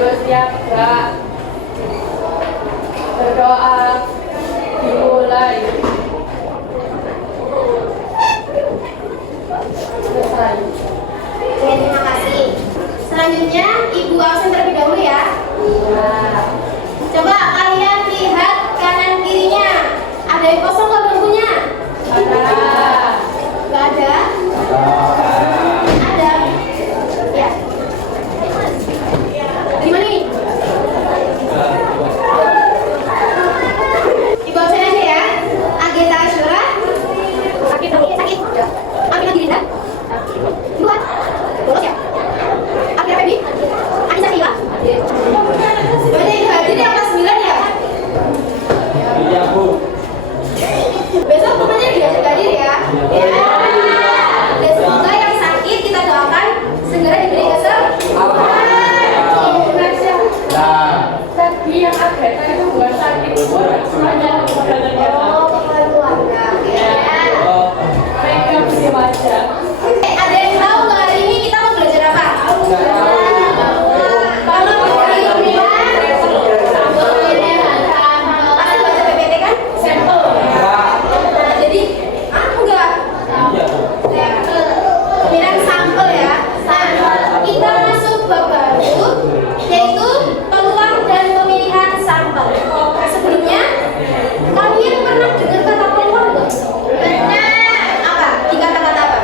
siap gak? Berdoa dimulai. Selesai. Oke, terima kasih. Selanjutnya Ibu absen terlebih dahulu ya. Nah, Coba kalian lihat kanan kirinya. Ada yang kosong nggak bangkunya? Nggak ada. Ada. Ya. Gimana nih? Ibu absen aja ya. Agenda Asyura. Sakit. Amina Girinda. Dua. Bolos ya. Akhirnya Febi. Anissa Sila. Berarti Ibu hadir yang kelas 9 ya? Iya, Bu. Besok pokoknya diajak hadir ya. Ya. Dan semoga yang sakit kita doakan segera diberi kesembuhan. Nah, tadi yang agenda itu bukan sakit, semuanya keluarga. Oh, kepala keluarga. Ya. Mereka mesti wajah. Ada yang tahu nggak hari ini kita mau belajar apa? Kalau hari ini pasti baca PPT kan? Sampel. Nah, jadi enggak. iya, Bu. Pemilihan sampel ya. Nah, kita masuk bab baru yaitu peluang dan pemilihan sampel. Sebelumnya kalian pernah dengar kata peluang nggak? Benar. Apa? Tiga kata-kata apa?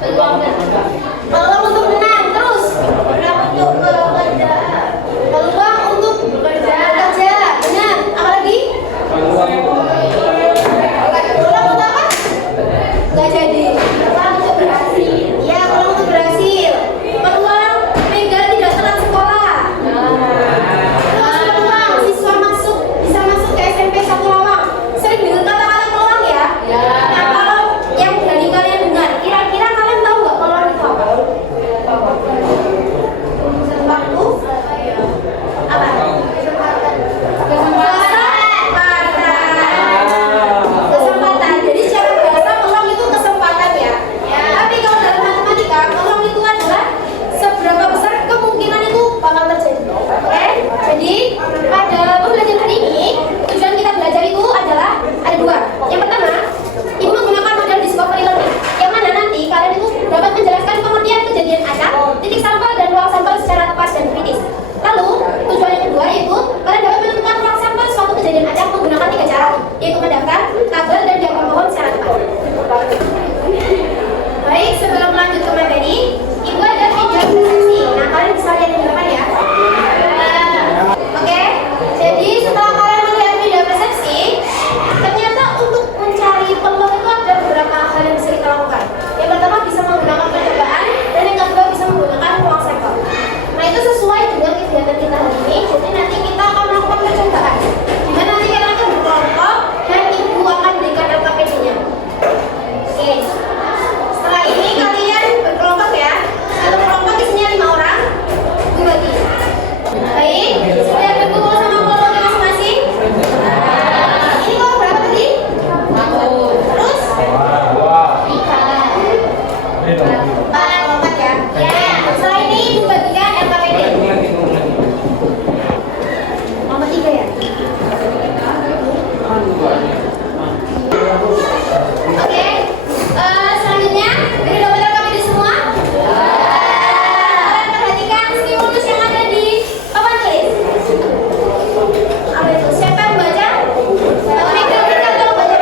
Peluang dan peluang untuk menang. Terus peluang untuk bekerja. Peluang untuk bekerja. Benar. Apa lagi? Peluang untuk apa? Gak jadi. Peluang untuk berhasil. Ya, peluang untuk berhasil. Peluang Mega tidak telat sekolah. Terus peluang siswa bisa masuk ke SMP 1 Lawang. Sering dengar kata-kata peluang ya? Ya. Nah, kalau yang dari kalian dengar, kira-kira kalian tahu nggak peluang itu apa? Waktu? Apa? Kesempatan. Jadi secara bahasa peluang itu kesempatan ya. Tapi kalau dalam matematika peluang itu adalah seberapa besar kemungkinan itu bakal terjadi. Oke? Jadi pada pembelajaran hari ini tujuan kita belajar itu adalah ada dua. Yang pertama, ibu menggunakan model discovery learning. Yang mana nanti kalian itu dapat menjelaskan pengertian kejadian acak, titik sampel dan ruang sampel secara tepat dan kritis. Lalu tujuan yang kedua yaitu kalian dapat menentukan ruang sampel suatu kejadian acak menggunakan 3 cara, yaitu mendaftar, tabel, dan diagram pohon secara tepat. Baik, sebelum lanjut ke materi, ibu ada video presentasi. Nah, kalian bisa lihat di depan ya. Oke, jadi setelah kalian melihat video presentasi, ternyata untuk mencari peluang itu ada beberapa hal yang bisa kita lakukan. Yang pertama bisa menggunakan percobaan, dan yang kedua bisa menggunakan ruang sampel. Nah, itu sesuai dengan kegiatan kita hari ini. Jadi nanti kita akan melakukan percobaan. Dimana nanti kalian akan berkelompok dan ibu akan berikan LKPD-nya. Oke. Setelah ini kalian berkelompok ya. Satu kelompok isinya 5 orang. Ibu bagi. Baik, sudah berkumpul sama kelompoknya masing-masing. Ini kelompok berapa tadi? Terus? 4 ya. Setelah ini ibu bagikan LKPD. Nomor 3 ya. Oke. Selanjutnya dari dapat LKPD semua. Kalian perhatikan stimulus yang ada di papan tulis. Apa itu? Siapa yang baca? Mega kita tahu baca.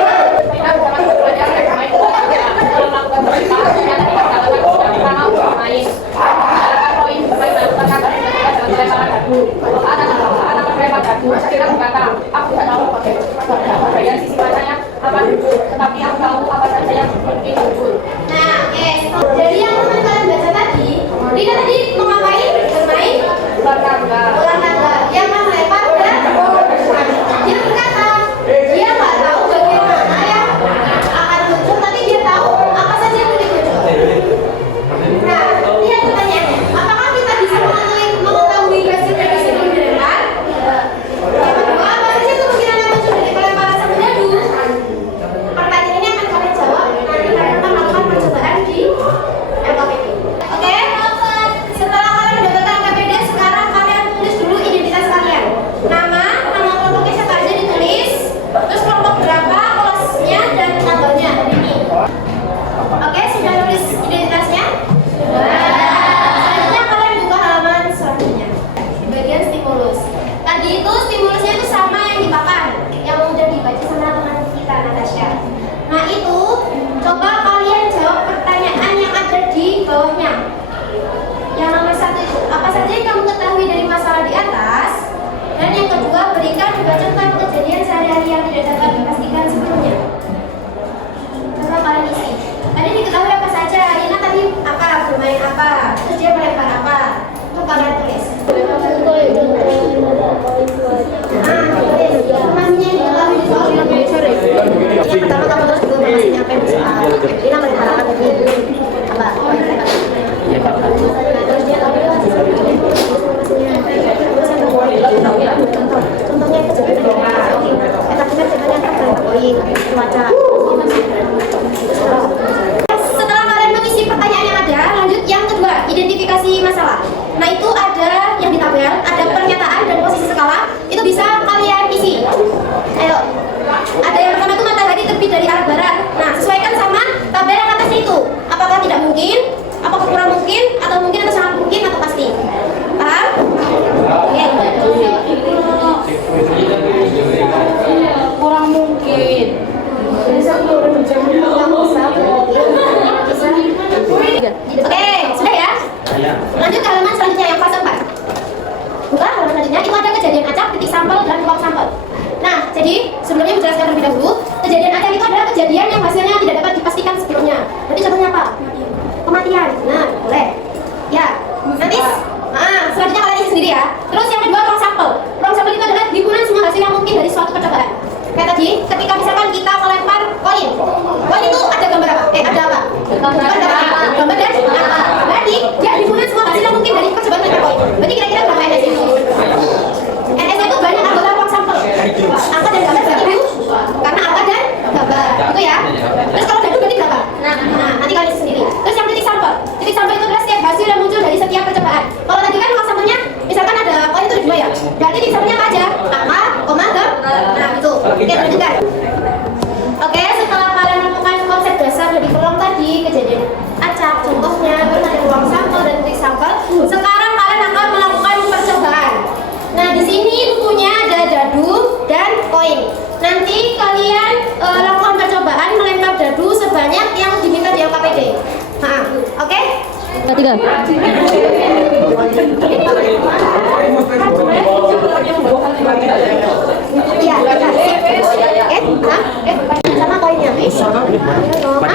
Tetapi aku tahu apa saja yang seperti muncul. Nah, oke. Jadi yang teman kalian baca tadi, Dina tadi mau ngapain? Bermain? Ulang tangga. Yang melempar dan dia berkata dia nggak tahu bagaimana yang akan muncul, tapi dia tahu apa saja yang mungkin muncul. Nah, lihat pertanyaannya. Apakah kita bisa mengetahui basic dari sebelum dilempar? Yang kedua, apa saja kemungkinan yang muncul dari pelemparan sang dadu? Pertanyaan ini akan kalian jawab nanti kalian akan melakukan percobaan di LKPD. Oke? Setelah mungkin, apakah kurang mungkin, atau mungkin atau sangat mungkin atau pasti? Paham? Oke. Kurang mungkin. Oke, sudah ya? Lanjut ke halaman selanjutnya yang fase 4. Buka halaman selanjutnya, itu ada kejadian acak, titik sampel, dan uang sampel. Nah, jadi sebelumnya menjelaskan terlebih dahulu, kejadian acak itu adalah kejadian yang hasilnya tidak dapat dipastikan sebelumnya. Berarti contohnya apa? Kematian. Nah, boleh. Ya, nanti selanjutnya kalian isi sendiri ya. Terus yang kedua ruang sampel. Ruang sampel itu adalah himpunan semua hasil yang mungkin dari suatu percobaan. Kayak tadi, ketika misalkan kita melempar koin, koin itu ada gambar apa? Ada apa? Gambar dan angka. Berarti dia himpunan semua hasil yang mungkin dari percobaan melempar koin. Berarti kira-kira berapa NS itu? NS itu banyak anggota ruang sampel. Angka dan gambar berarti itu karena angka dan gambar, itu ya. Terus kalau dadu berarti berapa? Nah, nanti kalian isi sendiri. Terus yang titik sampel. Titik sampel itu adalah setiap hasil yang muncul dari setiap percobaan. Kalau tadi kan ruang sampelnya, misalkan ada koin itu 2 ya. Berarti titik sampelnya apa aja? Angka, koma, gambar. Nah, itu. Oke, terdengar. Oke, setelah kalian menemukan konsep dasar dari kolom tadi, kejadian acak, contohnya, terus ada ruang sampel dan titik sampel. Sekarang kalian akan melakukan percobaan. Nah, di sini bukunya ada dadu dan koin. Nanti kalian lakukan percobaan melempar dadu sebanyak yang diminta di LKPD. Oke? 3. Iya, sama koinnya.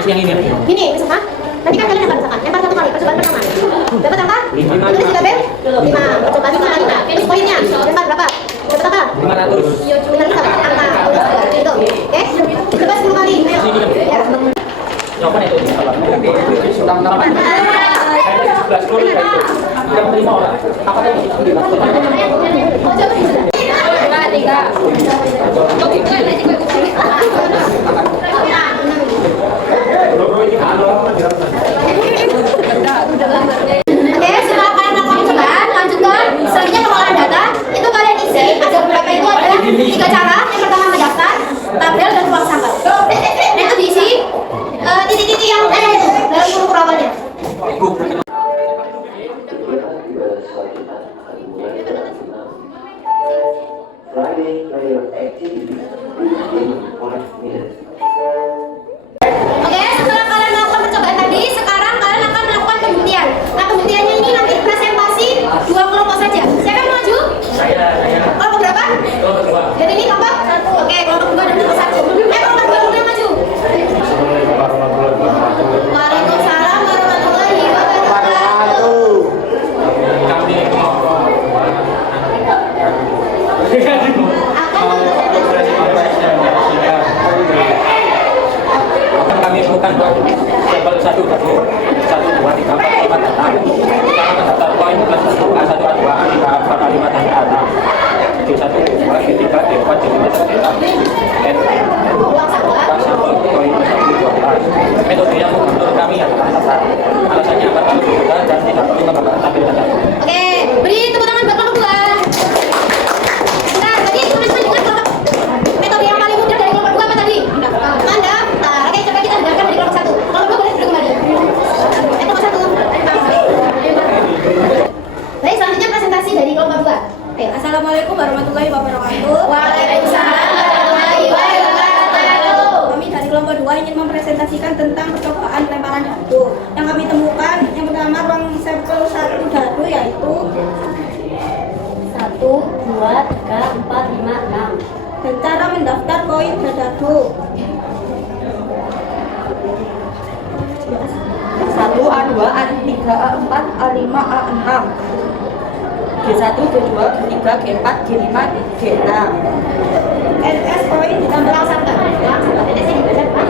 Yang ini. Gini, misalkan nanti kan kalian lempar 1 kali, percobaan pertama. Dapat angka? Tulis juga, Beb. 5. Percobaan pertama 5. Terus koinnya lempar berapa? Dapat apa? 500. Nanti dapat angka. Itu. Oke? Coba 10 kali. Ayo. Ya. Jawaban itu. Oke, setelah kalian melakukan percobaan, lanjut ke selanjutnya pengolahan data. Itu kalian isi, ada beberapa itu ada 3 cara. Yang pertama mendaftar, tabel, dan ruang sampel. Nah, itu diisi titik-titik yang ada itu dalam huruf awalnya. Oke, setelah kalian melakukan percobaan tadi, sekarang kalian akan melakukan pembuktian. Nah, pembuktiannya ini nanti presentasi 2 kelompok saja. Siapa yang maju? Kelompok berapa? Jadi ini kelompok 1. Oke, kelompok 2 dan kelompok 1. Kelompok 2 yang maju. Waalaikumsalam warahmatullahi wabarakatuh. Kami bukan sampel 1, 2, 3, 4, 5 data. Kita daftar poin plus 1, A1, A2, A3, A4, A5 dan A6. Jadi 1, 2, 3, 4, jadi metode N. Sampel poin plus 1, 12. Metode yang menurut kami adalah tepat. Alasannya agar kami mudah dan tidak perlu menggunakan tabel data. Oke, beri tepuk tangan buat kelompok 2. Nah, tadi tuliskan dengan kelompok metode yang paling mudah dari kelompok 2 apa tadi? Mendaftar. Oke, coba kita dengarkan dari kelompok 1. Kelompok 2 boleh duduk kembali. Kelompok 1. Baik, selanjutnya presentasi dari kelompok 2. Ayo, Assalamualaikum warahmatullahi wabarakatuh. Waalaikumsalam warahmatullahi wabarakatuh. Kami dari kelompok 2 ingin mempresentasikan tentang percobaan lemparan dadu. Yang kami temukan, yang pertama ruang sampel 1 dadu yaitu 1, 2, 3, 4, 5, 6. dan cara mendaftar koin dadu. 1, A2, A3, A4, A5, A6. G1, G2, G3, G4, G5, G6. NS koin ditambah ruang sampel. Ruang sampel. NS-nya dibaca apa?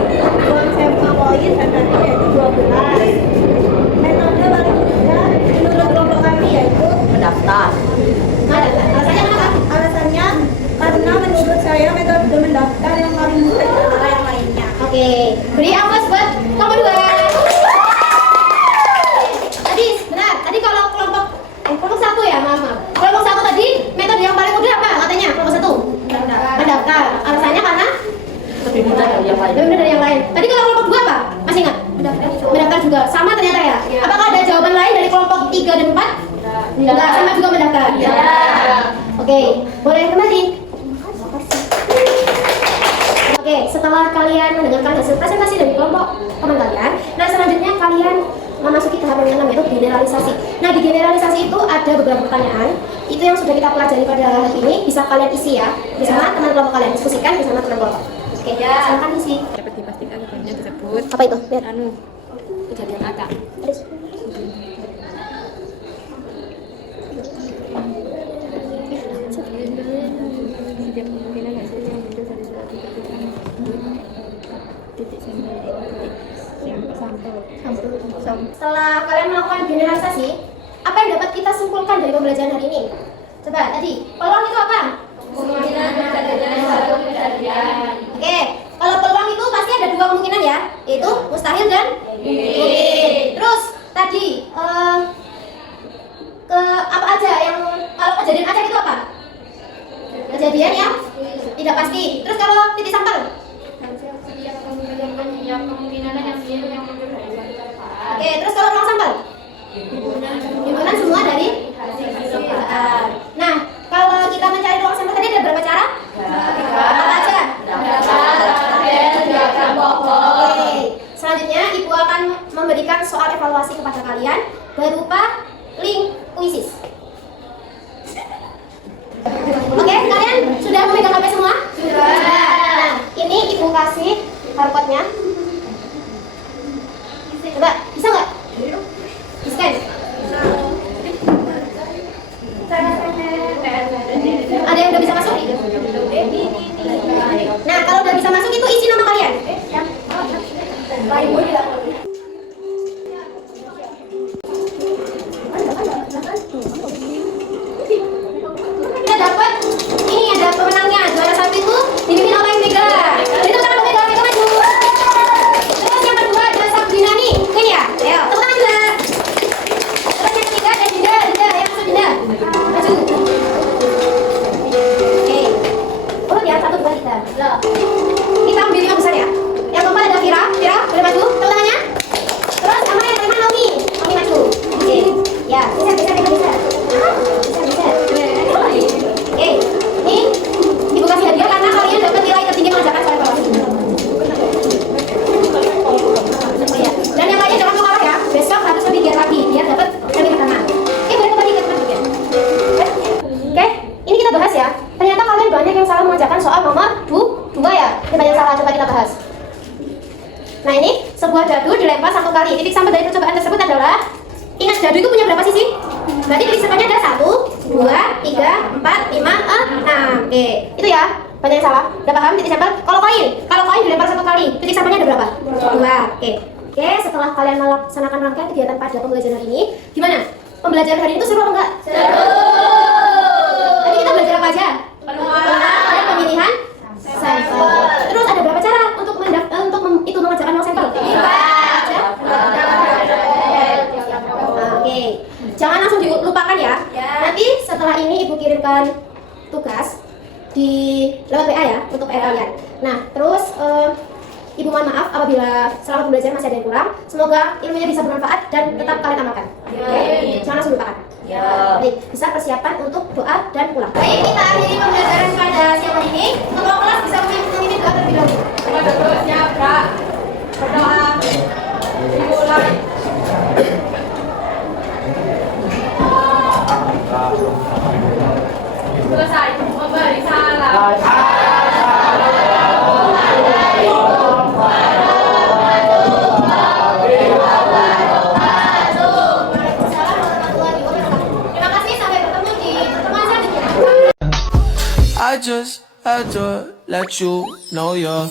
ruang sampel koin dan dadu yaitu 12. Metode paling mudah menurut kelompok kami yaitu Mendaftar. Alasannya kenapa? alasannya karena menurut saya metode mendaftar yang paling mudah daripada yang lainnya. Oke, beri aplaus buat kelompok 2. Tadi benar, tadi kalau kelompok 1 ya, maaf. Kelompok 1 tadi metode yang paling mudah apa katanya? Kelompok 1 mendaftar. Alasannya karena Lebih mudah dari yang lain. lebih mudah dari yang lain. Tadi kalau kelompok 2 apa? Masih ingat? Mendaftar juga. Sama Enggak, sama juga mendaftar. Ya. Oke, boleh kembali. Oke, setelah kalian mendengarkan hasil presentasi dari kelompok teman kalian, nah selanjutnya kalian memasuki tahap yang namanya itu generalisasi. Nah, di generalisasi itu ada beberapa pertanyaan. Itu yang sudah kita pelajari pada hari ini, bisa kalian isi ya bersama teman kelompok kalian, diskusikan bersama teman kelompok. Oke, silakan isi. Dapat dipastikan jawabannya tersebut Apa itu? Lihat. kejadian nyata. Terus. Setiap kemungkinan hasil yang muncul dari suatu percobaan titik sampel. Setelah kalian melakukan generalisasi, apa yang dapat kita simpulkan dari pembelajaran hari ini? Coba tadi, peluang itu apa? Oke, kalau peluang itu pasti ada dua kemungkinan ya, yaitu mustahil dan mungkin. Terus tadi ke apa aja yang kalau kejadian acak itu apa? Kejadian yang tidak pasti. Terus kalau titik sampel? Oke, terus kalau ruang sampel? Himpunan semua dari percobaan. Nah, kalau kita mencari ruang sampel tadi ada berapa cara? Apa aja? Oke, selanjutnya Ibu akan memberikan soal evaluasi kepada kalian berupa link kuisis. Oke, kalian sudah memegang HP semua? Sudah. Nah, ini Ibu kasih barcode-nya. Coba, bisa nggak? Di-scan. Ada yang udah bisa masuk? Nah, kalau udah bisa masuk itu isi nama kalian. Kita dapat ini ada pemenangnya. Juara satu itu dipimpin oleh Mega. Jadi tepuk tangan Mega, Mega maju. Terus yang kedua ada Sabrina nih, mungkin ya? Ayo, tepuk tangan juga. Terus yang ketiga ada Dinda, yang masuk Dinda. Maju. Oke. Urut ya, 1, 2, 3. Kita ambil yang besar ya. Yang keempat ada Vira, boleh maju. Tepuk tangannya. Terus sama yang kelima Naomi maju. Oke. Ya, bisa. Oke, ini Ibu kasih hadiah karena kalian dapat nilai tertinggi mengerjakan soal evaluasi. Ya. Dan yang lainnya jangan kalah ya. Besok harus lebih giat lagi biar dapat ranking pertama. Oke, boleh kembali ke tempat duduk. Oke, ini kita bahas ya. Ternyata kalian banyak yang salah mengerjakan soal nomor 2 ya. Ini banyak salah, coba kita bahas. Nah, ini sebuah dadu dilempar 1 kali. Titik sampel dari percobaan tersebut adalah, ingat dadu itu punya berapa sisi? Berarti titik sampelnya ada 1, 2, 3, 4, 5, 6. Oke, itu ya. Banyak yang salah. Udah paham titik sampel? Kalau koin dilempar 1 kali, titik sampelnya ada berapa? 2. Oke, setelah kalian melaksanakan rangkaian kegiatan pada pembelajaran hari ini, gimana? Pembelajaran hari ini itu seru apa enggak? Seru. Tadi kita belajar apa aja? Ada pemilihan sampel. Terus ada berapa cara untuk mengerjakan sampel? 5. Oke, jangan langsung dilupakan ya. Nanti setelah ini Ibu kirimkan tugas di lewat WA ya untuk PR kalian. Nah, terus Ibu mohon maaf apabila selama pembelajaran masih ada yang kurang. Semoga ilmunya bisa bermanfaat dan tetap kalian amalkan. Oke, jangan langsung lupakan. Baik, bisa persiapan untuk doa dan pulang. Baik, kita akhiri pembelajaran pada siang hari ini. Untuk kelas bisa memimpin doa terlebih dahulu. Siap, Kak. Berdoa. Dimulai. Selesai memberi salam. Terima kasih, sampai bertemu di pertemuan selanjutnya. I just had to let you know you're